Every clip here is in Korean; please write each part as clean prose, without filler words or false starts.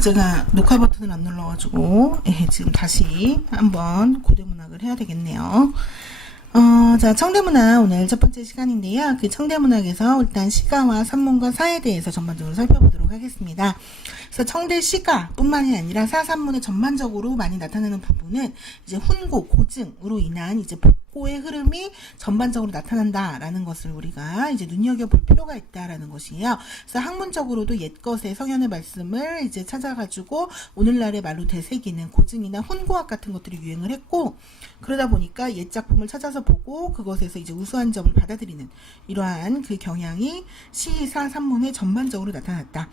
제가 녹화 버튼을 안 눌러가지고 지금 다시 한번 고대문학을 해야 되겠네요. 자, 청대문학 오늘 첫 번째 시간인데요. 그 청대문학에서 일단 시가와 산문과 사에 대해서 전반적으로 살펴보도록 하겠습니다. 그래서 청대 시가 뿐만이 아니라 사산문의 전반적으로 많이 나타나는 부분은 이제 훈고, 고증으로 인한 이제 복고의 흐름이 전반적으로 나타난다라는 것을 우리가 이제 눈여겨볼 필요가 있다라는 것이에요. 그래서 학문적으로도 옛것의 성현의 말씀을 이제 찾아가지고 오늘날의 말로 되새기는 고증이나 훈고학 같은 것들이 유행을 했고, 그러다 보니까 옛 작품을 찾아서 보고 그것에서 이제 우수한 점을 받아들이는 이러한 그 경향이 시사 산문에 전반적으로 나타났다.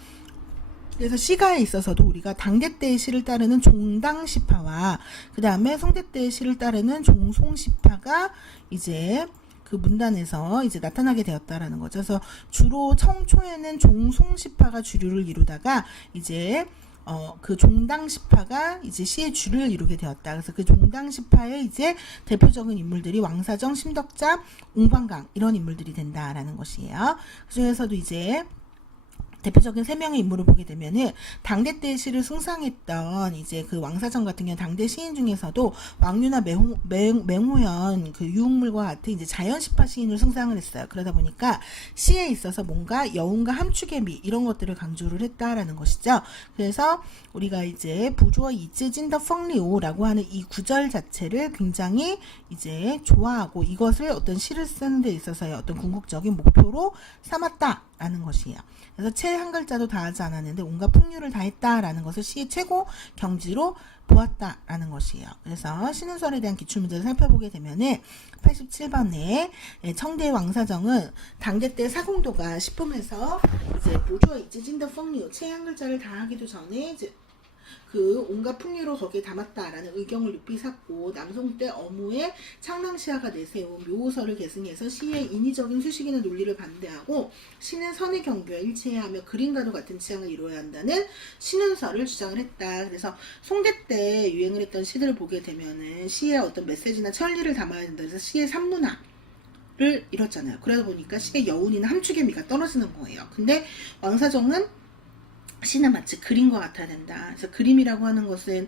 그래서 시가에 있어서도 우리가 당대 때의 시를 따르는 종당시파와 그 다음에 성대 때의 시를 따르는 종송시파가 이제 그 문단에서 이제 나타나게 되었다라는 거죠. 그래서 주로 청초에는 종송시파가 주류를 이루다가 이제 그 종당시파가 이제 시의 주를 이루게 되었다. 그래서 그 종당시파의 이제 대표적인 인물들이 왕사정, 심덕자, 옹방강 이런 인물들이 된다라는 것이에요. 그 중에서도 이제 대표적인 3명의 인물을 보게 되면은 당대 때의 시를 숭상했던 이제 그 왕사정 같은 경우 당대 시인 중에서도 왕유나 맹호연 그 유흥물과 같은 이제 자연시파 시인을 숭상을 했어요. 그러다 보니까 시에 있어서 뭔가 여운과 함축의 미 이런 것들을 강조를 했다라는 것이죠. 그래서 우리가 이제 부주어 이즈진더 펑리오라고 하는 이 구절 자체를 굉장히 이제 좋아하고 이것을 어떤 시를 쓰는 데 있어서의 어떤 궁극적인 목표로 삼았다라는 것이에요. 그래서 채 한 글자도 다 하지 않았는데 온갖 풍류를 다 했다라는 것을 시의 최고 경지로 보았다라는 것이에요. 그래서 신은설에 대한 기출문제를 살펴보게 되면은 87번에 청대의 왕사정은 당대 때 사공도가 시품에서 이제 보조와 이즈진더 펑류 채 한 글자를 다 하기도 전에 이제 그 온갖 풍류로 거기에 담았다라는 의경을 높이 샀고 남송 때 어무의 창랑시아가 내세운 묘호설을 계승해서 시의 인위적인 수식이나 논리를 반대하고 시는 선의 경계와 일체하며 그림과도 같은 취향을 이루어야 한다는 신은설을 주장을 했다. 그래서 송대 때 유행을 했던 시들을 보게 되면은 시의 어떤 메시지나 천리를 담아야 된다. 그래서 시의 산문화를 이뤘잖아요. 그러다 보니까 시의 여운이나 함축의 미가 떨어지는 거예요. 근데 왕사정은 시는 마치 그림과 같아야 된다. 그래서 그림이라고 하는 것은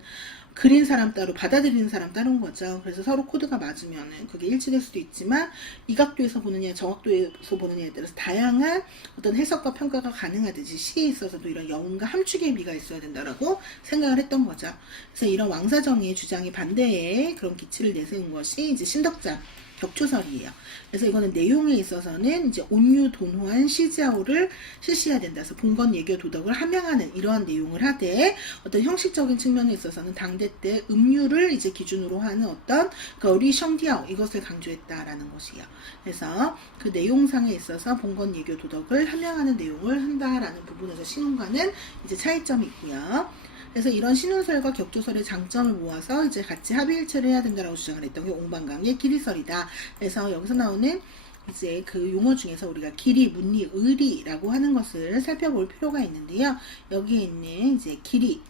그린 사람 따로 받아들이는 사람 따로인 거죠. 그래서 서로 코드가 맞으면은 그게 일치될 수도 있지만 이 각도에서 보느냐 저 각도에서 보느냐에 따라서 다양한 어떤 해석과 평가가 가능하듯이 시에 있어서도 이런 여운과 함축의 미가 있어야 된다라고 생각을 했던 거죠. 그래서 이런 왕사정의 주장이 반대에 그런 기치를 내세운 것이 이제 신덕자 격초설이에요. 그래서 이거는 내용에 있어서는 이제 온유 돈호한 시지아오를 실시해야 된다. 그래서 봉건 예교 도덕을 함양하는 이러한 내용을 하되 어떤 형식적인 측면에 있어서는 당대 때 음유를 이제 기준으로 하는 어떤 거리 성디아오 이것을 강조했다라는 것이에요. 그래서 그 내용상에 있어서 봉건 예교 도덕을 함양하는 내용을 한다라는 부분에서 신혼과는 이제 차이점이 있고요. 그래서 이런 신운설과 격조설의 장점을 모아서 이제 같이 합의일체를 해야 된다라고 주장을 했던 게 옹방강의 기리설이다. 그래서 여기서 나오는 이제 그 용어 중에서 우리가 기리, 문리, 의리라고 하는 것을 살펴볼 필요가 있는데요. 여기에 있는 이제 기리,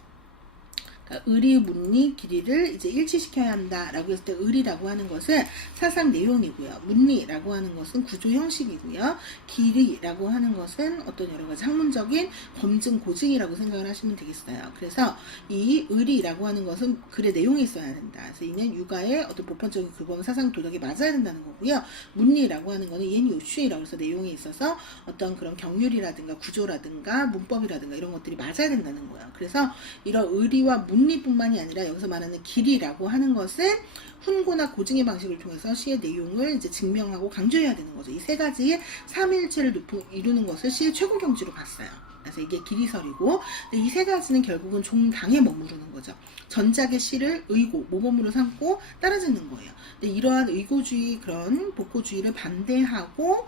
그러니까 의리, 문리, 기리를 이제 일치시켜야 한다라고 했을 때 의리라고 하는 것은 사상 내용이고요. 문리라고 하는 것은 구조 형식이고요. 기리라고 하는 것은 어떤 여러 가지 학문적인 검증, 고증이라고 생각을 하시면 되겠어요. 그래서 이 의리라고 하는 것은 글의 내용이 있어야 된다. 그래서 이는 육아의 어떤 보편적인 규범, 사상, 도덕이 맞아야 된다는 거고요. 문리라고 하는 것은 옌 요슈이라고 해서 내용에 있어서 어떤 그런 경률이라든가 구조라든가 문법이라든가 이런 것들이 맞아야 된다는 거예요. 그래서 이런 의리와 문리뿐만이 아니라 여기서 말하는 길이라고 하는 것은 훈고나 고증의 방식을 통해서 시의 내용을 이제 증명하고 강조해야 되는 거죠. 이 세 가지의 삼위일체를 이루는 것을 시의 최고 경지로 봤어요. 그래서 이게 기리설이고 이 세 가지는 결국은 종당에 머무르는 거죠. 전작의 시를 의고, 모범으로 삼고 따라짓는 거예요. 근데 이러한 의고주의 그런 복고주의를 반대하고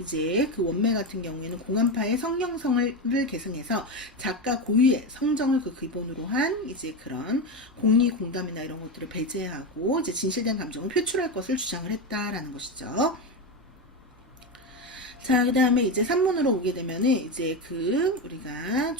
이제 그 원매 같은 경우에는 공안파의 성경성을 계승해서 작가 고유의 성정을 그 기본으로 한 이제 그런 공리 공담이나 이런 것들을 배제하고 이제 진실된 감정을 표출할 것을 주장을 했다라는 것이죠. 자, 그 다음에 이제 산문으로 오게 되면은 이제 그 우리가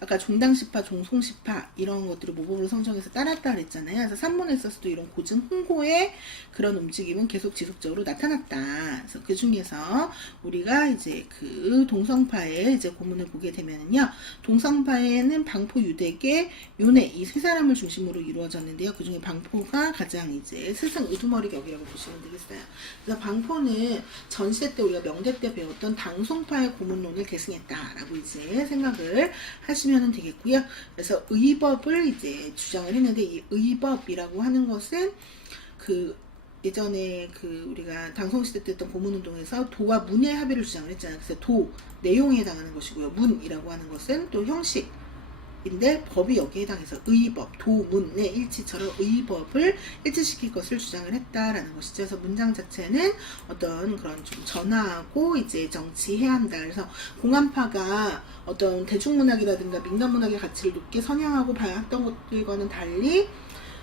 아까 종당시파, 종송시파 이런 것들을 모범으로 성정해서 따랐다 그랬잖아요. 그래서 산문에 있어서도 이런 고증 흥고의 그런 움직임은 계속 지속적으로 나타났다. 그래서 그 중에서 우리가 이제 그 동성파의 이제 고문을 보게 되면은요, 동성파에는 방포, 유대계, 요네 이 세 사람을 중심으로 이루어졌는데요. 그 중에 방포가 가장 이제 스승 우두머리 격이라고 보시면 되겠어요. 그래서 방포는 전시대 때 우리가 명대 때 배웠던 당송파의 고문론을 계승했다라고 이제 생각을 하시면 되겠고요. 그래서 의법을 이제 주장을 했는데, 이 의법이라고 하는 것은 예전에 우리가 당송시대 때 했던 고문운동에서 도와 문의 합의를 주장을 했잖아요. 그래서 도, 내용에 해당하는 것이고요. 문이라고 하는 것은 또 형식인데 법이 여기에 해당해서 의법, 도, 문의 일치처럼 의법을 일치시킬 것을 주장을 했다라는 것이죠. 그래서 문장 자체는 어떤 그런 좀 전화하고 이제 정치해야 한다. 그래서 공안파가 어떤 대중문학이라든가 민간문학의 가치를 높게 선양하고 봤던 것들과는 달리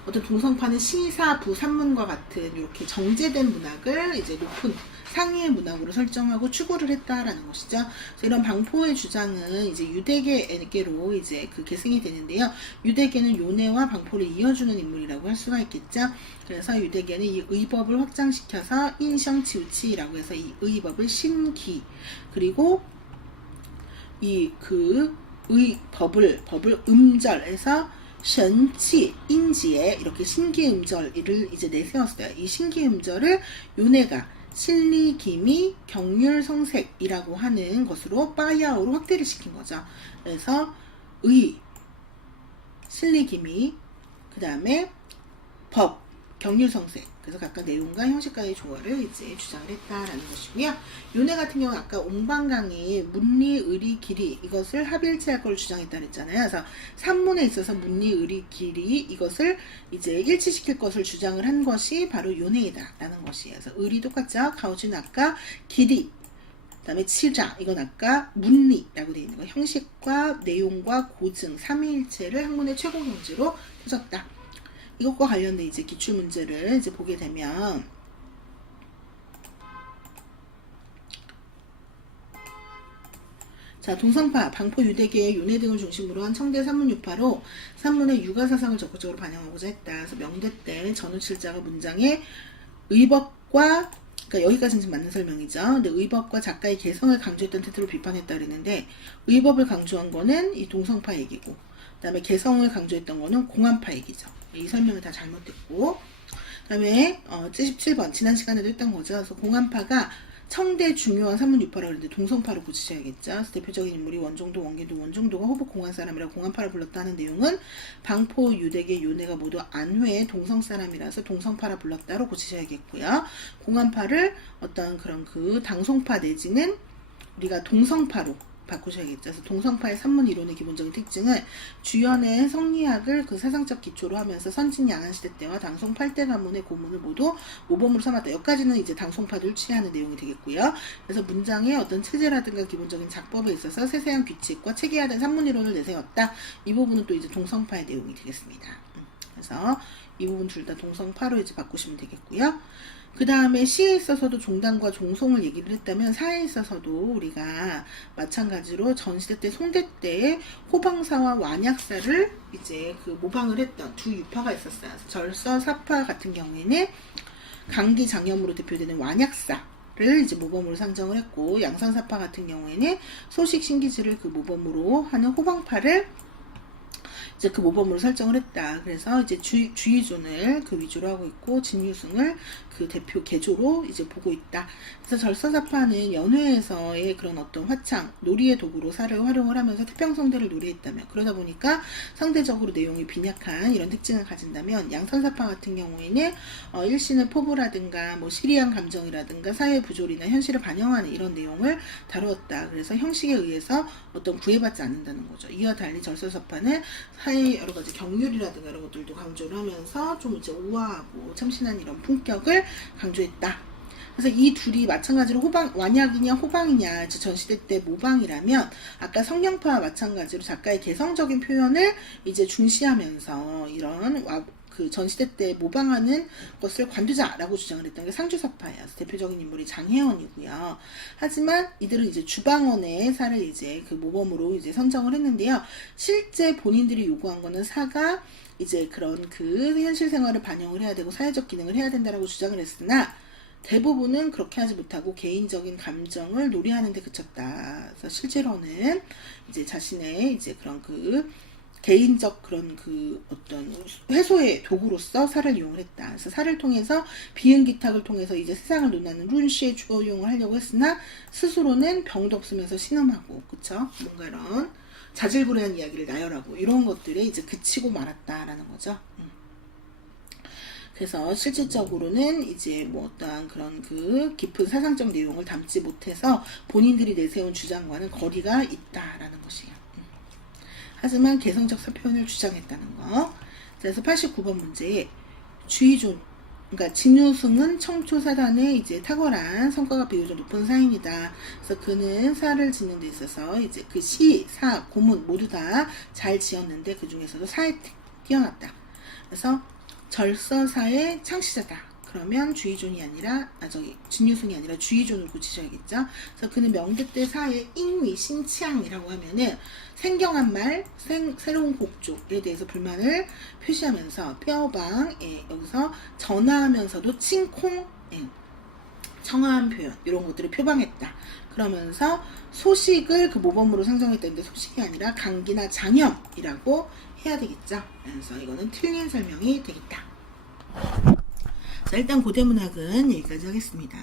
어떤 동성파는 시사, 부, 산문과 같은 이렇게 정제된 문학을 이제 높은 상위의 문학으로 설정하고 추구를 했다라는 것이죠. 그래서 이런 방포의 주장은 이제 유대계로 이제 계승이 되는데요. 유대계는 요네와 방포를 이어주는 인물이라고 할 수가 있겠죠. 그래서 유대계는 이 의법을 확장시켜서 인성치우치라고 해서 이 의법을 신기, 그리고 법을 음절해서神치 인지에 이렇게 신기음절을 이제 내세웠어요. 이 신기음절을 요네가 신리기미 경률성색이라고 하는 것으로 빠야오로 확대를 시킨 거죠. 그래서 신리기미, 그 다음에 법, 경률성색, 그래서 각각 내용과 형식과의 조화를 이제 주장을 했다라는 것이고요. 요네 같은 경우 아까 옹방강의 문리, 의리, 길이 이것을 합일치할 걸 주장했다 그랬잖아요. 그래서 산문에 있어서 문리, 의리, 길이 이것을 이제 일치시킬 것을 주장을 한 것이 바로 요네이다라는 것이에요. 그래서 의리 똑같죠. 가오지는 아까 길이, 그 다음에 치자, 이건 아까 문리라고 되어 있는 거, 형식과 내용과 고증, 삼위일체를 학문의 최고 경지로 펴졌다. 이것과 관련된 이제 기출문제를 이제 보게 되면, 자, 동성파, 방포, 유대계, 요네 등을 중심으로 한 청대 산문유파로 산문의 유가사상을 적극적으로 반영하고자 했다. 그래서 명대 때 전우칠자가 문장에 의법과, 그러니까 여기까지는 지금 맞는 설명이죠. 근데 의법과 작가의 개성을 강조했던 태도를 비판했다 그랬는데, 의법을 강조한 거는 이 동성파 얘기고, 그 다음에 개성을 강조했던 거는 공안파 얘기죠. 이 설명이 다 잘못됐고, 그 다음에 77번 지난 시간에도 했던 거죠. 그래서 공안파가 청대 중요한 산문유파라고 그랬는데 동성파로 고치셔야겠죠. 그래서 대표적인 인물이 원종도, 원계도, 원종도가 호북 공안 사람이라 공안파를 불렀다는 내용은 방포, 유대계, 요네가 모두 안회의 동성 사람이라서 동성파라 불렀다로 고치셔야겠고요. 공안파를 어떤 그런 당송파 내지는 우리가 동성파로 바꾸셔야겠죠. 그래서 동성파의 산문 이론의 기본적인 특징은 주연의 성리학을 사상적 기초로 하면서 선진 양안시대 때와 당송 8대 가문의 고문을 모두 모범으로 삼았다. 여기까지는 이제 당송파를 취하는 내용이 되겠고요. 그래서 문장의 어떤 체제라든가 기본적인 작법에 있어서 세세한 규칙과 체계화된 산문 이론을 내세웠다. 이 부분은 또 이제 동성파의 내용이 되겠습니다. 그래서 이 부분 둘 다 동성파로 이제 바꾸시면 되겠고요. 그 다음에 시에 있어서도 종단과 종송을 얘기를 했다면 사에 있어서도 우리가 마찬가지로 전시대 때 송대 때 호방사와 완약사를 이제 모방을 했던 두 유파가 있었어요. 절서 사파 같은 경우에는 강기 장염으로 대표되는 완약사를 이제 모범으로 상정을 했고, 양산사파 같은 경우에는 소식 신기지를 모범으로 하는 호방파를 이제 모범으로 설정을 했다. 그래서 이제 주의존을 위주로 하고 있고, 진유승을 대표 개조로 이제 보고 있다. 그래서 절서사파는 연회에서의 그런 어떤 화창, 놀이의 도구로 사를 활용을 하면서 태평성대를 놀이했다며, 그러다 보니까 상대적으로 내용이 빈약한 이런 특징을 가진다면, 양산사파 같은 경우에는 일신의 포부라든가 시리한 감정이라든가 사회 부조리나 현실을 반영하는 이런 내용을 다루었다. 그래서 형식에 의해서 어떤 구애받지 않는다는 거죠. 이와 달리 절서사파는 사회의 여러 가지 경륜이라든가 이런 것들도 강조를 하면서 좀 이제 우아하고 참신한 이런 품격을 강조했다. 그래서 이 둘이 마찬가지로 완약이냐 호방이냐, 전시대 때 모방이라면 아까 성경파와 마찬가지로 작가의 개성적인 표현을 이제 중시하면서 이런 그 전시대 때 모방하는 것을 관두자라고 주장을 했던 게 상주사파예요. 대표적인 인물이 장혜원이고요. 하지만 이들은 이제 주방원의 사를 이제 그 모범으로 이제 선정을 했는데요. 실제 본인들이 요구한 거는 사가 이제 그런 그 현실 생활을 반영을 해야 되고 사회적 기능을 해야 된다라고 주장을 했으나 대부분은 그렇게 하지 못하고 개인적인 감정을 놀이하는 데 그쳤다. 그래서 실제로는 이제 자신의 이제 그런 그 개인적 그런 그 어떤 해소의 도구로서 살을 이용을 했다. 그래서 살을 통해서 비응기탁을 통해서 이제 세상을 논하는 룬시의 주어용을 하려고 했으나 스스로는 병도 없으면서 신음하고 그쵸? 뭔가 이런 자질구레한 이야기를 나열하고 이런 것들에 이제 그치고 말았다라는 거죠. 그래서 실질적으로는 이제 뭐 어떠한 그런 그 깊은 사상적 내용을 담지 못해서 본인들이 내세운 주장과는 거리가 있다라는 것이에요. 하지만 개성적 사표현을 주장했다는 거. 그래서 89번 문제에 주의존, 그러니까 진유승은 청초사단의 이제 탁월한 성과가 비교적 높은 사인이다. 그래서 그는 사를 짓는 데 있어서 이제 그 시, 사, 고문 모두 다 잘 지었는데 그 중에서도 사에 뛰어났다. 그래서 절서사의 창시자다. 그러면 주의존이 아니라 진유승이 아니라 주의존을 고치셔야겠죠. 그래서 그는 명대 때 사의 인위 신치앙이라고 하면은 생경한 말, 새로운 곡조에 대해서 불만을 표시하면서 뼈방, 여기서 전화하면서도 칭콩, 청아한 표현 이런 것들을 표방했다. 그러면서 소식을 그 모범으로 상정했다는데 소식이 아니라 강기나 장염이라고 해야 되겠죠. 그래서 이거는 틀린 설명이 되겠다. 자, 일단 고대문학은 여기까지 하겠습니다.